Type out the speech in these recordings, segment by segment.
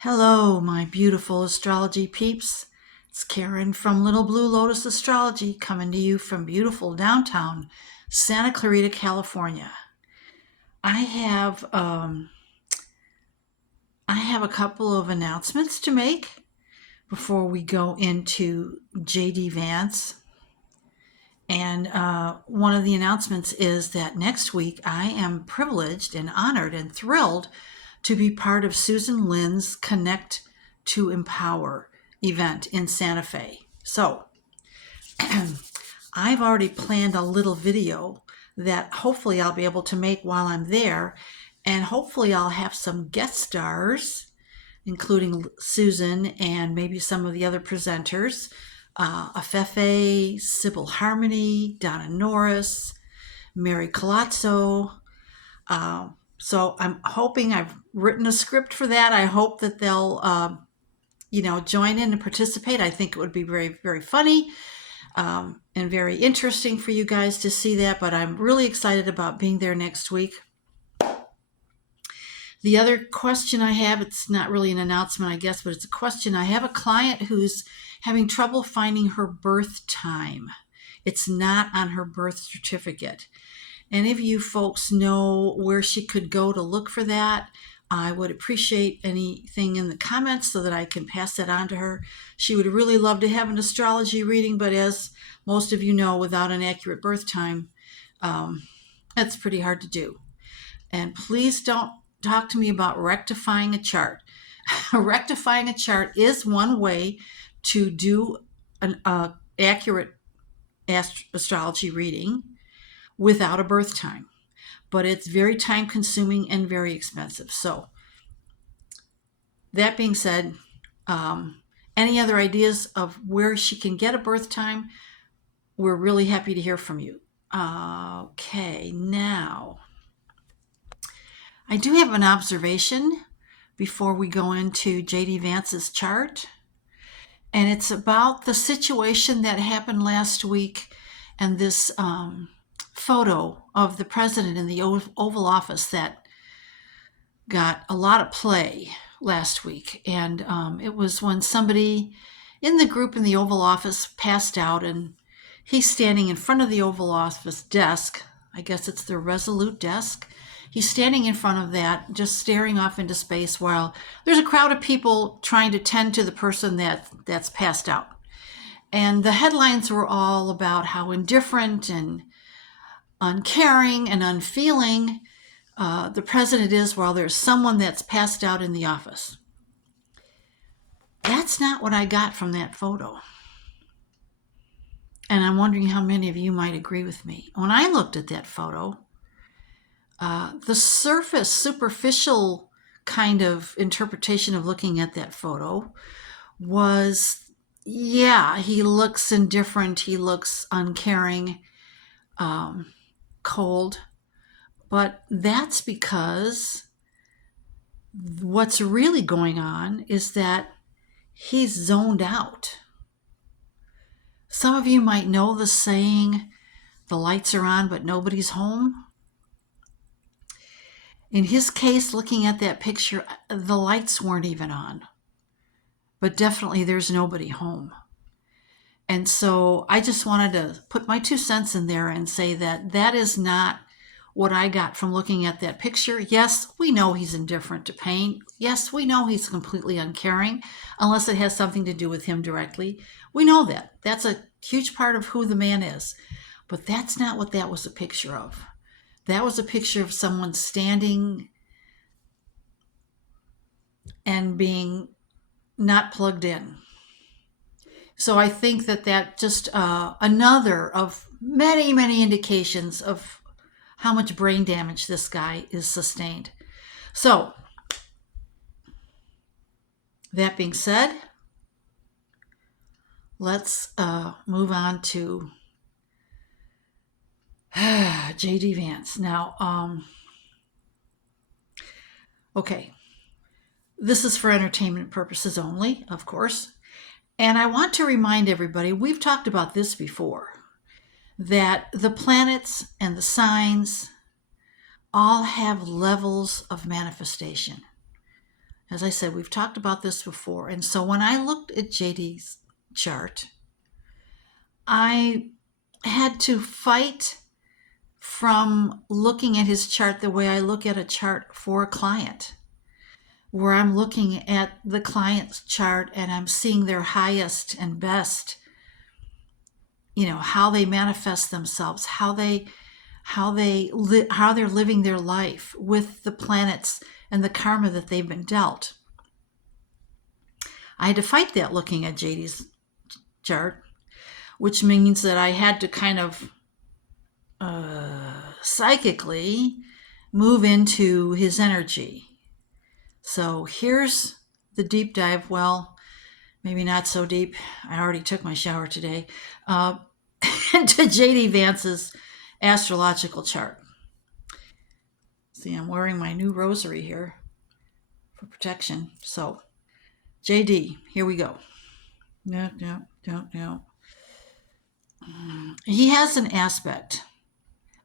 Hello, my beautiful astrology peeps. It's Karen from Little Blue Lotus Astrology coming to you from beautiful downtown Santa Clarita, California. I have um, I have a couple of announcements to make before we go into J.D.Vance. And one of the announcements is that next week I am privileged and honored and thrilled to be part of Susan Lynn's Connect to Empower event in Santa Fe. So I've already planned a little video that hopefully I'll be able to make while I'm there. And hopefully I'll have some guest stars, including Susan and maybe some of the other presenters. Afefe, Sybil Harmony, Donna Norris, Mary Colazzo. So I'm hoping I've written a script for that. I hope that they'll, join in and participate. I think it would be very, very funny and very interesting for you guys to see that. But I'm really excited about being there next week. The other question I have, it's not really an announcement, I guess, but it's a question. I have a client who's having trouble finding her birth time. It's not on her birth certificate. Any of you folks know where she could go to look for that? I would appreciate anything in the comments so that I can pass that on to her. She would really love to have an astrology reading, but as most of you know, without an accurate birth time, that's pretty hard to do. And please don't talk to me about rectifying a chart. Rectifying a chart is one way to do an accurate astrology reading without a birth time, but it's very time consuming and very expensive. So that being said, any other ideas of where she can get a birth time, we're really happy to hear from you. Okay, now I do have an observation before we go into J.D. Vance's chart, and it's about the situation that happened last week and this photo of the president in the Oval Office that got a lot of play last week. And it was when somebody in the group in the Oval Office passed out, and he's standing in front of the Oval Office desk. I guess it's the Resolute desk. He's standing in front of that, just staring off into space while there's a crowd of people trying to tend to the person that's passed out. And the headlines were all about how indifferent and uncaring and unfeeling the president is while there's someone that's passed out in the office. That's not what I got from that photo. And I'm wondering how many of you might agree with me. When I looked at that photo, the surface, superficial kind of interpretation of looking at that photo was, yeah, he looks indifferent, he looks uncaring, cold. But that's because what's really going on is that he's zoned out. Some of you might know the saying, the lights are on, but nobody's home. In his case, looking at that picture, the lights weren't even on, but definitely there's nobody home. And so I just wanted to put my 2 cents in there and say that that is not what I got from looking at that picture. Yes, we know he's indifferent to pain. Yes, we know he's completely uncaring, unless it has something to do with him directly. We know that. That's a huge part of who the man is. But that's not what that was a picture of. That was a picture of someone standing and being not plugged in. So I think that just another of many, many indications of how much brain damage this guy is sustained. So that being said, let's move on to J.D. Vance. Now, okay, this is for entertainment purposes only, of course. And I want to remind everybody, we've talked about this before, that the planets and the signs all have levels of manifestation. As I said, we've talked about this before. And so when I looked at JD's chart, I had to fight from looking at his chart the way I look at a chart for a client, where I'm looking at the client's chart and I'm seeing their highest and best, how they manifest themselves, how they're living their life with the planets and the karma that they've been dealt. I had to fight that looking at JD's chart, which means that I had to kind of psychically move into his energy. So here's the deep dive. Well, maybe not so deep. I already took my shower today. Into J.D.Vance's astrological chart. See, I'm wearing my new rosary here for protection. So, JD, here we go. No. He has an aspect.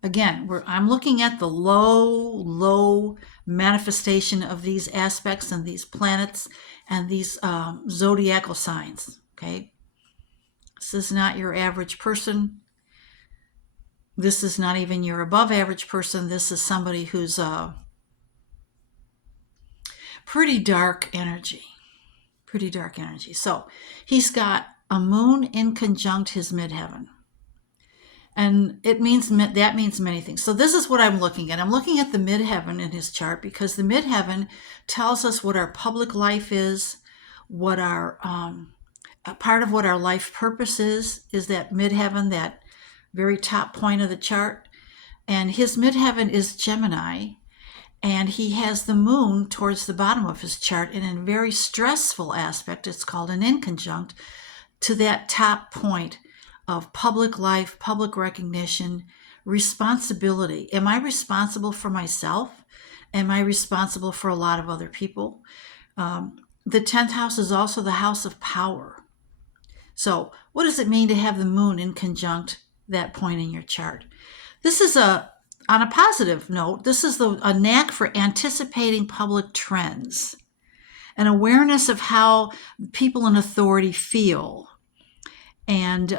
Again, I'm looking at the low manifestation of these aspects and these planets and these zodiacal signs. Okay, this is not your average person. This is not even your above average person. This is somebody who's pretty dark energy. So he's got a moon in conjunct his midheaven. And that means many things. So this is what I'm looking at. I'm looking at the midheaven in his chart because the midheaven tells us what our public life is, what our a part of what our life purpose is that midheaven, that very top point of the chart. And his midheaven is Gemini, and he has the moon towards the bottom of his chart in a very stressful aspect. It's called an inconjunct to that top point of public life, public recognition, responsibility. Am I responsible for myself? Am I responsible for a lot of other people? The 10th house is also the house of power. So what does it mean to have the moon in conjunct that point in your chart? This is on a positive note, this is a knack for anticipating public trends, an awareness of how people in authority feel. And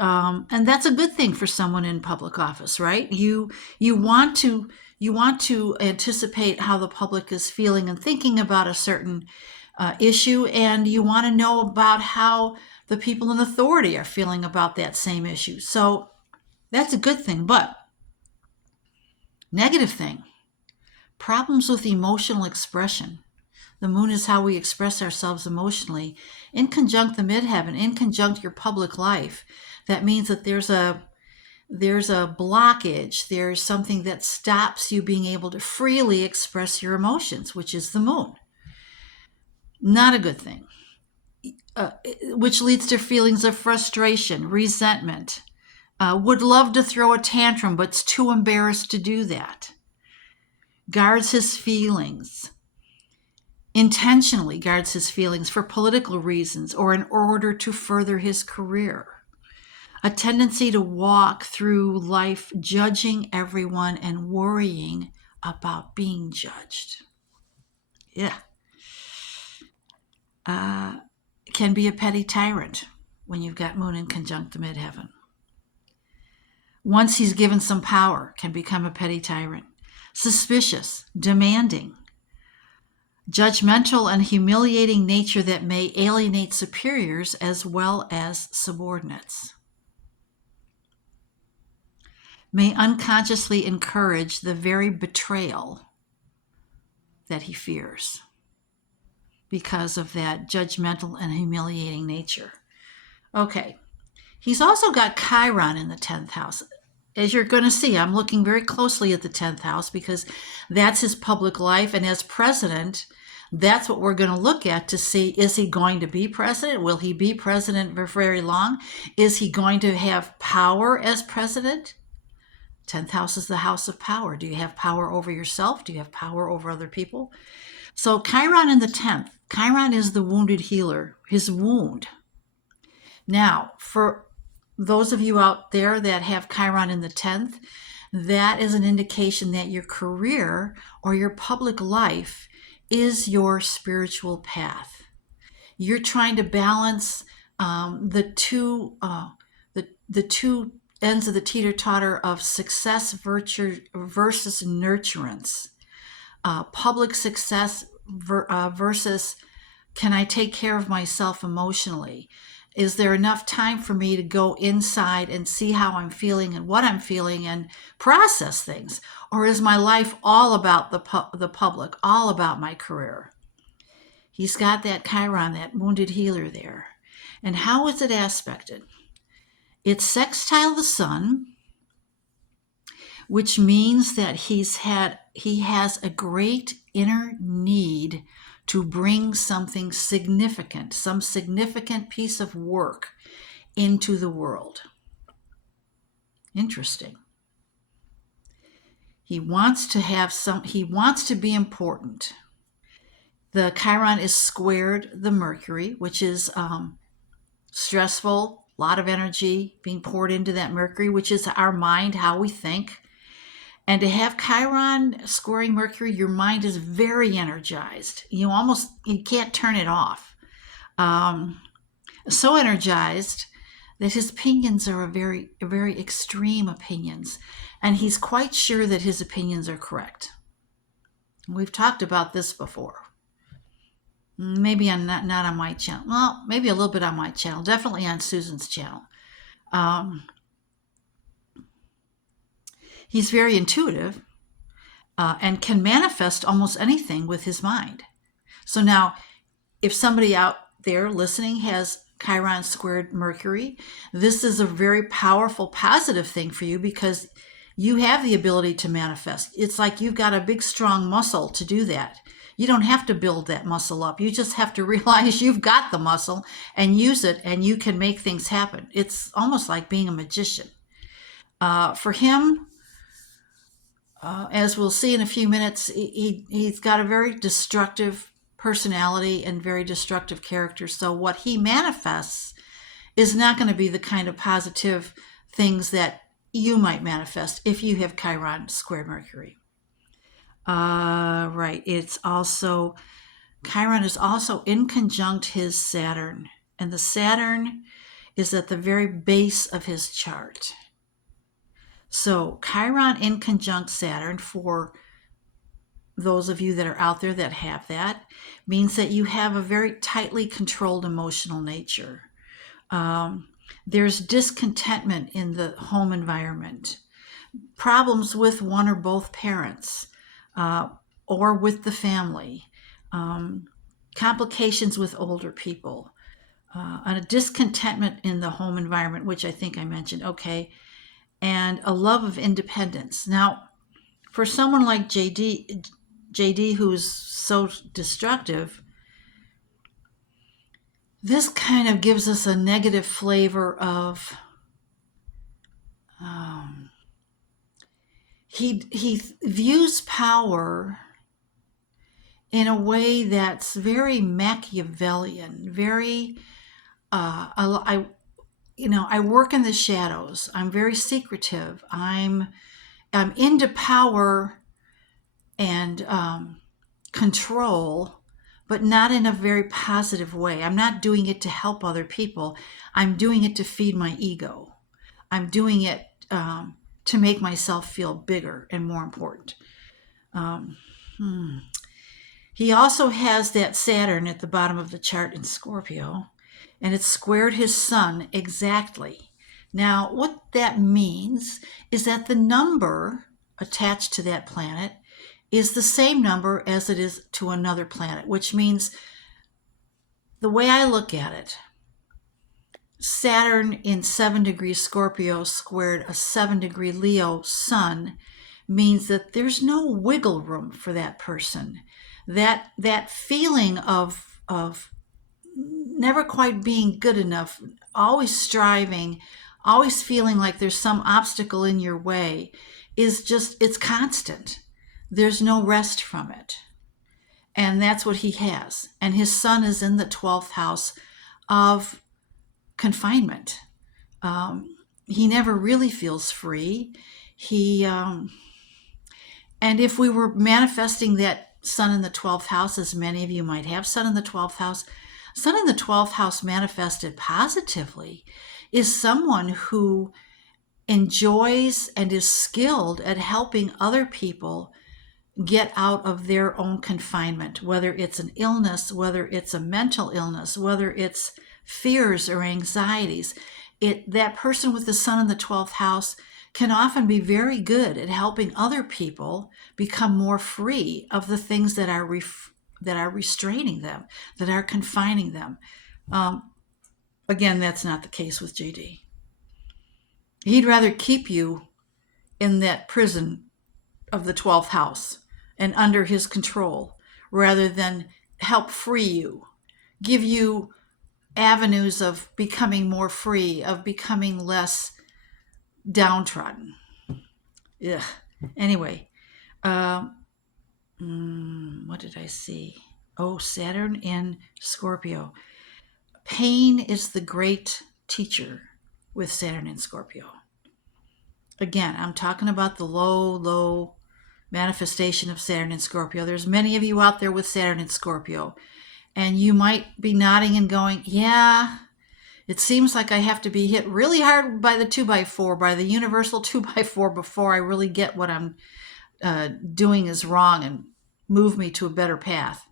that's a good thing for someone in public office, right? You want to anticipate how the public is feeling and thinking about a certain issue, and you want to know about how the people in authority are feeling about that same issue. So that's a good thing. But negative thing, problems with emotional expression. The moon is how we express ourselves emotionally. In conjunct the midheaven, in conjunct your public life, that means that there's a blockage. There's something that stops you being able to freely express your emotions, which is the moon. Not a good thing, which leads to feelings of frustration, resentment. Would love to throw a tantrum, but's too embarrassed to do that. Guards his feelings. Intentionally guards his feelings for political reasons or in order to further his career. A tendency to walk through life judging everyone and worrying about being judged. Yeah. Can be a petty tyrant when you've got moon in conjunct the midheaven. Once he's given some power, can become a petty tyrant. Suspicious, demanding, judgmental and humiliating nature that may alienate superiors as well as subordinates. May unconsciously encourage the very betrayal that he fears because of that judgmental and humiliating nature. Okay, he's also got Chiron in the 10th house. As you're going to see, I'm looking very closely at the 10th house because that's his public life. And as president, that's what we're going to look at to see, is he going to be president? Will he be president for very long? Is he going to have power as president? 10th house is the house of power. Do you have power over yourself? Do you have power over other people? So Chiron in the 10th. Chiron is the wounded healer, his wound. Now, for those of you out there that have Chiron in the 10th, that is an indication that your career or your public life is your spiritual path. You're trying to balance the two ends of the teeter-totter of success virtue versus nurturance, public success versus can I take care of myself emotionally? Is there enough time for me to go inside and see how I'm feeling and what I'm feeling and process things? Or is my life all about the public, all about my career? He's got that Chiron, that wounded healer there. And how is it aspected? It's sextile the sun, which means that he has a great inner need to bring something significant, some significant piece of work into the world. Interesting. He wants to be important. The Chiron is squared the Mercury, which is stressful, a lot of energy being poured into that Mercury, which is our mind, how we think. And to have Chiron squaring Mercury, your mind is very energized. You can't turn it off. So energized that his opinions are very extreme opinions. And he's quite sure that his opinions are correct. We've talked about this before. Maybe not on my channel. Well, maybe a little bit on my channel. Definitely on Susan's channel. He's very intuitive and can manifest almost anything with his mind. So now, if somebody out there listening has Chiron squared Mercury, this is a very powerful, positive thing for you because you have the ability to manifest. It's like you've got a big, strong muscle to do that. You don't have to build that muscle up. You just have to realize you've got the muscle and use it, and you can make things happen. It's almost like being a magician. For him, as we'll see in a few minutes, he's got a very destructive personality and very destructive character. So what he manifests is not going to be the kind of positive things that you might manifest if you have Chiron squared Mercury. Right. Chiron is also in conjunct his Saturn, and the Saturn is at the very base of his chart. So Chiron in conjunct Saturn, for those of you that are out there that have that, means that you have a very tightly controlled emotional nature. There's discontentment in the home environment, problems with one or both parents, or with the family, complications with older people, and a discontentment in the home environment, which I think I mentioned, okay, and a love of independence. Now, for someone like JD, who's so destructive, this kind of gives us a negative flavor of he views power in a way that's very Machiavellian, very I work in the shadows. I'm very secretive. I'm into power and control, but not in a very positive way. I'm not doing it to help other people. I'm doing it to feed my ego. I'm doing it to make myself feel bigger and more important. He also has that Saturn at the bottom of the chart in Scorpio, and it's squared his sun exactly. Now, what that means is that the number attached to that planet is the same number as it is to another planet, which means the way I look at it, Saturn in 7 degrees Scorpio squared a 7 degree Leo sun means that there's no wiggle room for that person. That feeling of never quite being good enough, always striving, always feeling like there's some obstacle in your way it's constant. There's no rest from it. And that's what he has. And his sun is in the 12th house of confinement. He never really feels free. And if we were manifesting that Sun in the 12th house, as many of you might have Sun in the 12th house. Sun in the 12th house manifested positively is someone who enjoys and is skilled at helping other people get out of their own confinement, whether it's an illness, whether it's a mental illness, whether it's fears or anxieties. That person with the Sun in the 12th house can often be very good at helping other people become more free of the things that are restraining them, that are confining them. Again, that's not the case with JD. He'd rather keep you in that prison of the 12th house and under his control rather than help free you, give you avenues of becoming more free, of becoming less downtrodden. Ugh. Anyway, what did I see? Oh, Saturn in Scorpio. Pain is the great teacher with Saturn in Scorpio. Again, I'm talking about the low manifestation of Saturn in Scorpio. There's many of you out there with Saturn in Scorpio, and you might be nodding and going, yeah, it seems like I have to be hit really hard by the 2x4, by the universal 2x4 before I really get what I'm doing is wrong and move me to a better path.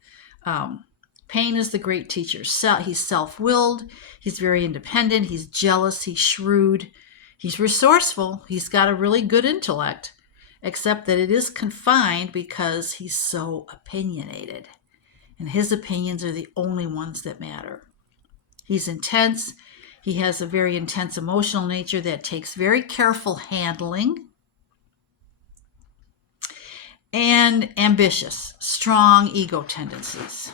Pain is the great teacher. He's self-willed. He's very independent. He's jealous. He's shrewd. He's resourceful. He's got a really good intellect, except that it is confined because he's so opinionated. And his opinions are the only ones that matter. He's intense. He has a very intense emotional nature that takes very careful handling. And ambitious, strong ego tendencies.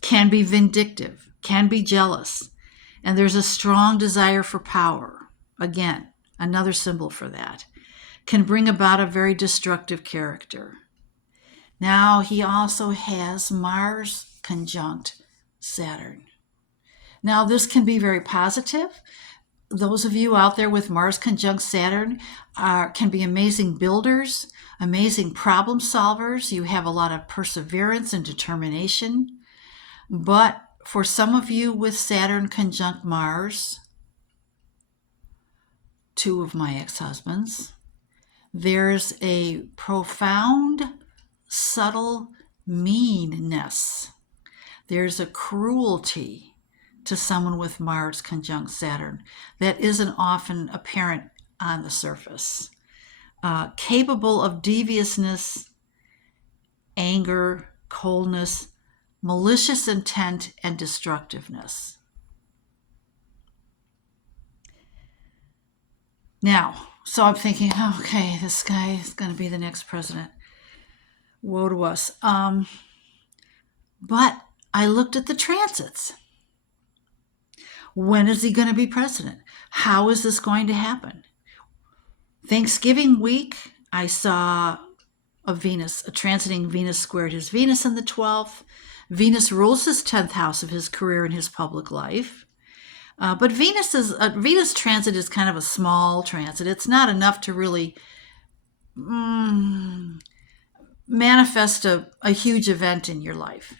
Can be vindictive, can be jealous, and there's a strong desire for power. Again, another symbol for that. Can bring about a very destructive character. Now, he also has Mars conjunct Saturn. Now, this can be very positive. Those of you out there with Mars conjunct Saturn can be amazing builders, amazing problem solvers. You have a lot of perseverance and determination. But for some of you with Saturn conjunct Mars, two of my ex-husbands, there's a profound, subtle meanness. There's a cruelty to someone with Mars conjunct Saturn that isn't often apparent on the surface. Capable of deviousness, anger, coldness, malicious intent, and destructiveness. Now, so I'm thinking, okay, this guy is going to be the next president. Woe to us. But I looked at the transits. When is he going to be president? How is this going to happen? Thanksgiving week, I saw a transiting Venus squared his Venus in the 12th. Venus rules his 10th house of his career and his public life. But Venus transit is kind of a small transit. It's not enough to really manifest a huge event in your life.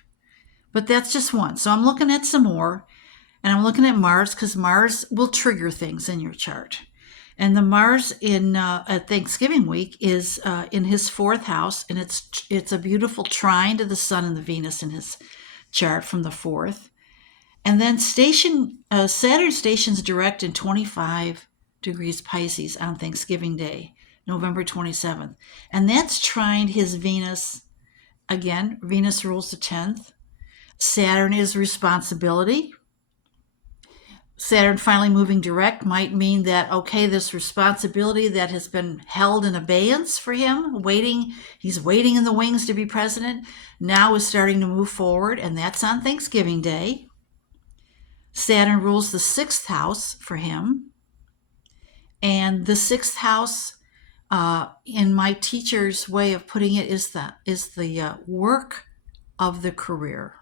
But that's just one. So I'm looking at some more, and I'm looking at Mars because Mars will trigger things in your chart. And the Mars in Thanksgiving week is in his 4th house, and it's a beautiful trine to the Sun and the Venus in his chart from the 4th. And then Saturn stations direct in 25 degrees Pisces on Thanksgiving Day, November 27th. And that's trined his Venus. Again, Venus rules the 10th. Saturn is responsibility. Saturn finally moving direct might mean that, okay, this responsibility that has been held in abeyance for him, he's waiting in the wings to be president, now is starting to move forward, and that's on Thanksgiving Day. Saturn rules the 6th house for him. And the 6th house, in my teacher's way of putting it, is the work of the career.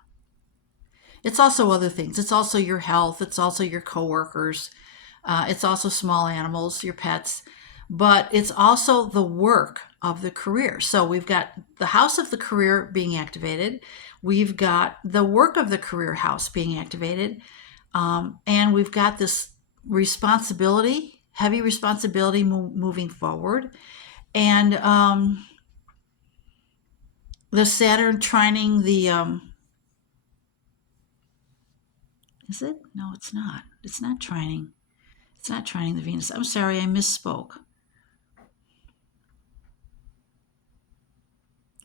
It's also other things. It's also your health. It's also your coworkers. It's also small animals, your pets. But it's also the work of the career. So we've got the house of the career being activated. We've got the work of the career house being activated. And we've got this responsibility, heavy responsibility moving forward. And the Saturn trining the, is it? No, it's not. It's not trining. It's not trining the Venus. I'm sorry, I misspoke.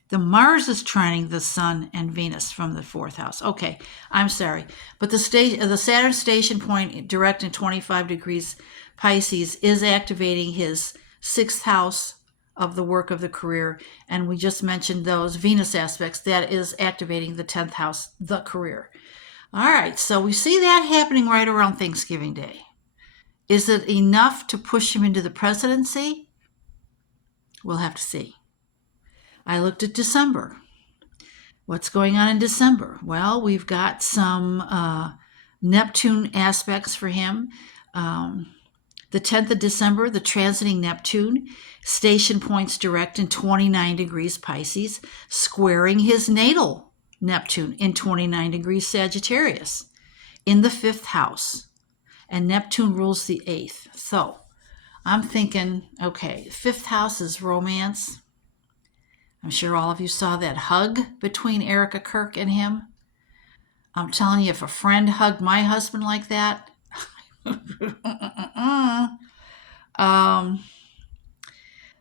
The Mars is trining the Sun and Venus from the fourth house. Okay, I'm sorry. But the Saturn station point direct in 25 degrees Pisces is activating his sixth house of the work of the career. And we just mentioned those Venus aspects. That is activating the 10th house, the career. All right, so we see that happening right around Thanksgiving Day. Is it enough to push him into the presidency? We'll have to see. I looked at December. What's going on in December? Well, we've got some Neptune aspects for him. The 10th of December, the transiting Neptune, station points direct in 29 degrees Pisces, squaring his natal Neptune in 29 degrees Sagittarius in the fifth house. And Neptune rules the eighth. So I'm thinking, okay, fifth house is romance. I'm sure all of you saw that hug between Erica Kirk and him. I'm telling you, if a friend hugged my husband like that,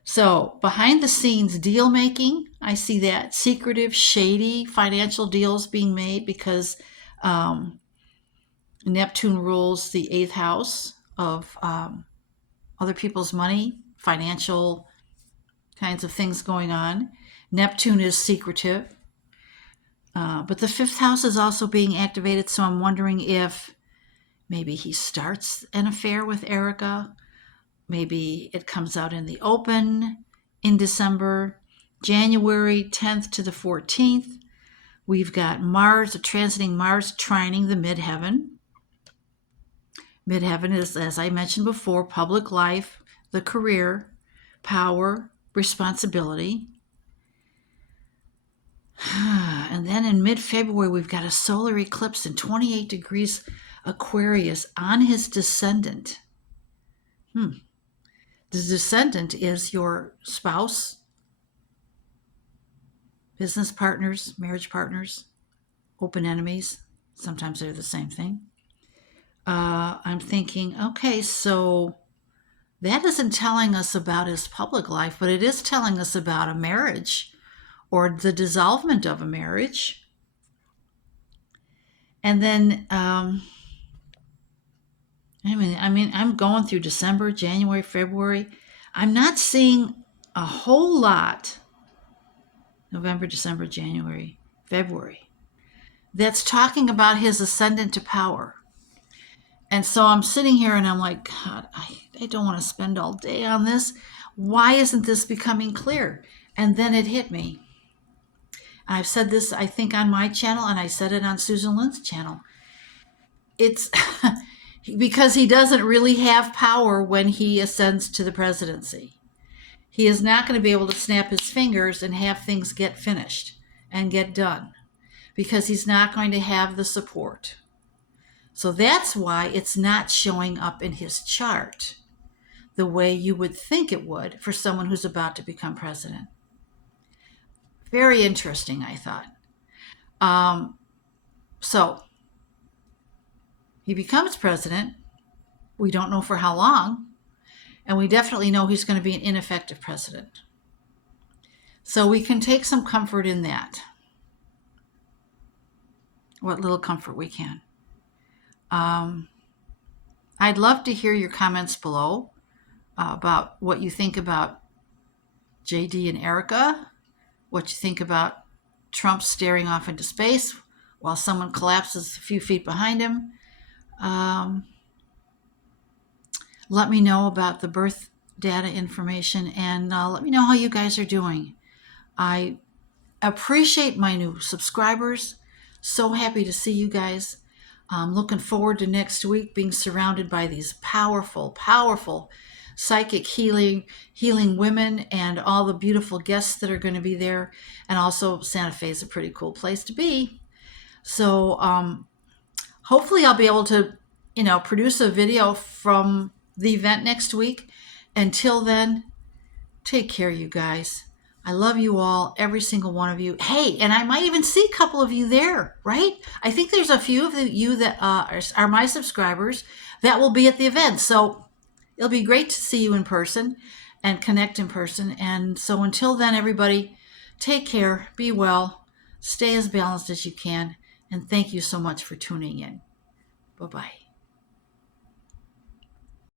so behind the scenes deal making, I see that secretive, shady financial deals being made because Neptune rules the eighth house of other people's money, financial kinds of things going on. Neptune is secretive. But the fifth house is also being activated, so I'm wondering if maybe he starts an affair with Erica. Maybe it comes out in the open in December. January 10th to the 14th, we've got Mars, transiting Mars, trining the midheaven. Midheaven is, as I mentioned before, public life, the career, power, responsibility. And then in mid-February, we've got a solar eclipse in 28 degrees Aquarius on his descendant. The descendant is your spouse, business partners, marriage partners, open enemies. Sometimes they're the same thing. I'm thinking, okay, so that isn't telling us about his public life, but it is telling us about a marriage or the dissolvement of a marriage. And then, I'm going through December, January, February. I'm not seeing a whole lot, November, December, January, February, that's talking about his ascendant to power. And so I'm sitting here and I'm like, God, I don't want to spend all day on this. Why isn't this becoming clear? And then it hit me. I've said this, I think, on my channel, and I said it on Susan Lynn's channel. It's because he doesn't really have power when he ascends to the presidency. He is not going to be able to snap his fingers and have things get finished and get done because he's not going to have the support. So that's why it's not showing up in his chart the way you would think it would for someone who's about to become president. Very interesting, I thought. So he becomes president. We don't know for how long. And we definitely know he's going to be an ineffective president. So we can take some comfort in that. What little comfort we can. I'd love to hear your comments below about what you think about J.D. and Erica, what you think about Trump staring off into space while someone collapses a few feet behind him. Let me know about the birth data information, and let me know how you guys are doing. I appreciate my new subscribers. So happy to see you guys. I'm looking forward to next week being surrounded by these powerful, powerful psychic healing women and all the beautiful guests that are going to be there. And also Santa Fe is a pretty cool place to be. So hopefully I'll be able to, produce a video from the event next week. Until then, take care, you guys. I love you all, every single one of you. Hey, and I might even see a couple of you there, right? I think there's a few of you that are my subscribers that will be at the event. So it'll be great to see you in person and connect in person. And so until then, everybody, take care, be well, stay as balanced as you can. And thank you so much for tuning in. Bye-bye.